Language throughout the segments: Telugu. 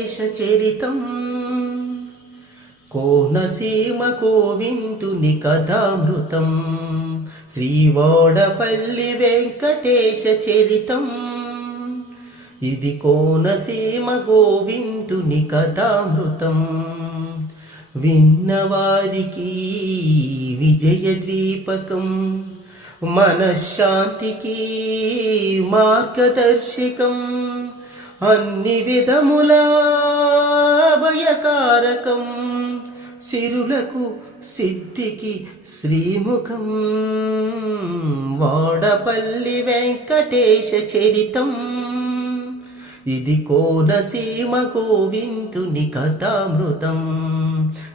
వెంకటేశ చరితం. కోనసీమ కోవింతుని కథామృతం శ్రీవాడపల్లి వెంకటేశ చరితం. ఇది కోనసీమ గోవింతుని కథామృతం విన్నవారికి విజయ ద్వీపకం. మనశ్శాంతికి మార్గదర్శకం. అన్ని విధముల భయకారకం సిరులకు సిద్ధికి శ్రీముఖం. వాడపల్లి వెంకటేశ చరితం. ఇది కోనసీమ గోవిందుని కథామృతం.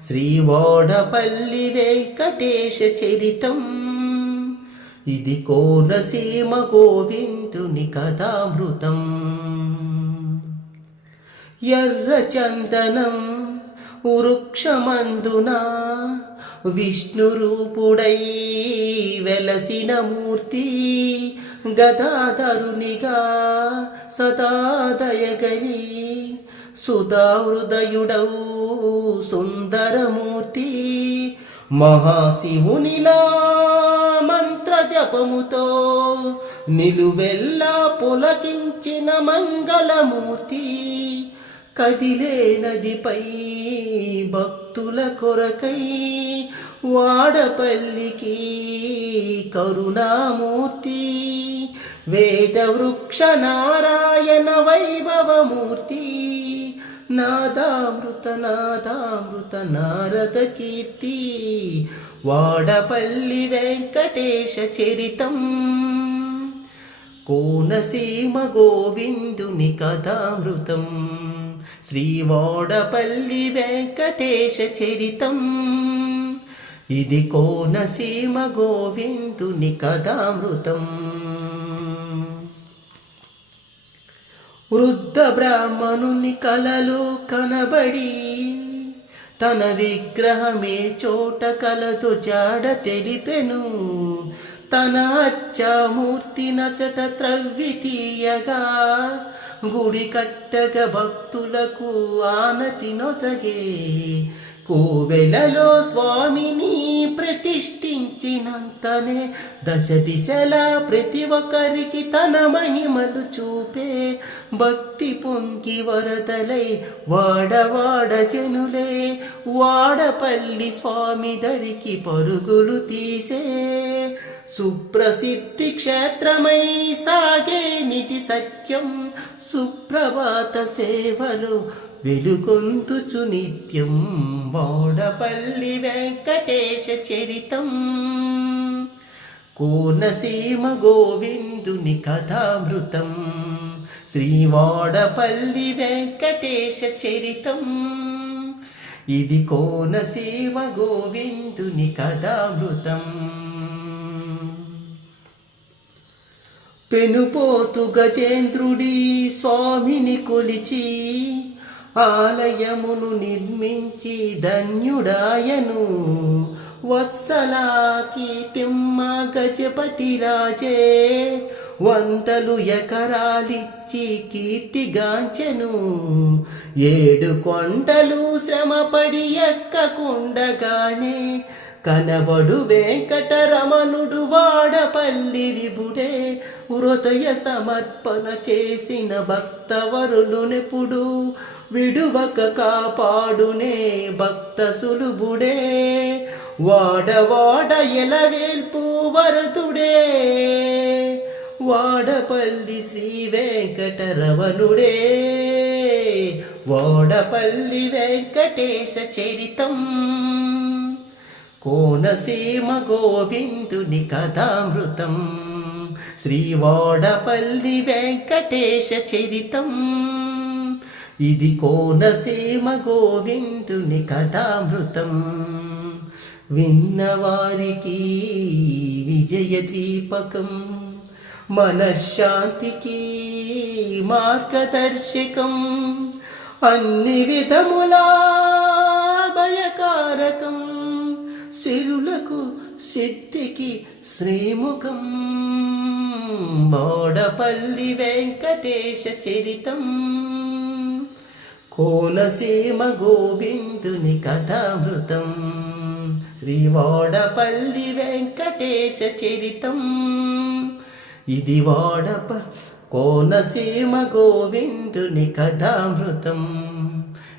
శ్రీవాడపల్లి వెంకటేశ చరితం. ఇది కోనసీమ గోవిందుని కథామృతం. ఎర్ర చందనం వృక్షమందున విష్ణు రూపుడై వెలసిన మూర్తి గదాధరునిగా సదాదయగలి సుధాహృదయుడౌ సుందరమూర్తి మహాశివునిలా మంత్రజపముతో నిలువెల్లా పులకించిన మంగళమూర్తి కదిలే నదిపై భక్తుల కొరకై వాడపల్లికి కరుణామూర్తి వేదవృక్ష నారాయణ వైభవమూర్తి నాదామృత నాదామృత నారద కీర్తి వాడపల్లి వెంకటేశ చరితం. కోనసీమ గోవిందుని కథామృతం. శ్రీవాడపల్లి వెంకటేశ చరితం. ఇది కోనసీమ గోవిందుని కథామృతం. వృద్ధ బ్రాహ్మణుని కలలు కనబడి తన విగ్రహమే చోట కలతో జాడ తెలిపెను. తన అచ్చమూర్తి నచట త్రవ్వి తీయగా గుడి కట్టగ భక్తులకు ఆనతి నొసగే. కోవెలలో స్వామిని ప్రతిష్ఠించినంతనే దశ దిశలా ప్రతి ఒక్కరికి తన మహిమలు చూపే భక్తి పొంగి వరదలై వాడవాడ జనులే. వాడపల్లి స్వామి దరికి పరుగులు తీసే సుప్రసిద్ధి క్షేత్రమై సాగే నిధి సత్యం సుప్రభాత సేవలు వెలుగొందుచు నిత్యం వాడపల్లి వెంకటేశ చరితం. కోనసీమ గోవిందుని కథామృతం శ్రీవాడపల్లి వెంకటేశ చరితం. ఇది కోనసీమ గోవిందుని కథామృతం. పెనుపోతు గజేంద్రుడి స్వామిని కొలిచి ఆలయమును నిర్మించి ధన్యుడాయను. వత్సలాకి తిమ్మ గజపతి రాజే వందలు ఎకరాలిచ్చి కీర్తిగాంచెను ఏడు కొండలు శ్రమపడి ఎక్కకుండగానే కనబడు వెంకటరమణుడు వాడపల్లి విభుడే హృదయ సమర్పణ చేసిన భక్తవరులునెప్పుడు విడువక కాపాడునే భక్త సులుబుడే. వాడవాడ ఎలవేల్పు వరతుడే వాడపల్లి శ్రీ వెంకటరమణుడే. వాడపల్లి వెంకటేశ చరితం కోనసీమ గోవిందుని కథామృతం. శ్రీవాడపల్లి వెంకటేశ చరితం. ఇది కోనసీమ గోవిందుని కథామృతం. విన్నవారికి విజయ దీపకం మనశ్శాంతికి మార్గదర్శకం. అన్ని విధములా భయకారకం. సిరులకు శక్తికి శ్రీముఖం. బోడపల్లి వెంకటేశ చరితం. కోనసీమ గోవిందుని కథామృతం. శ్రీవాడపల్లి వెంకటేశ చరితం. ఇది వాడప కోనసీమ గోవిందుని కథామృతం.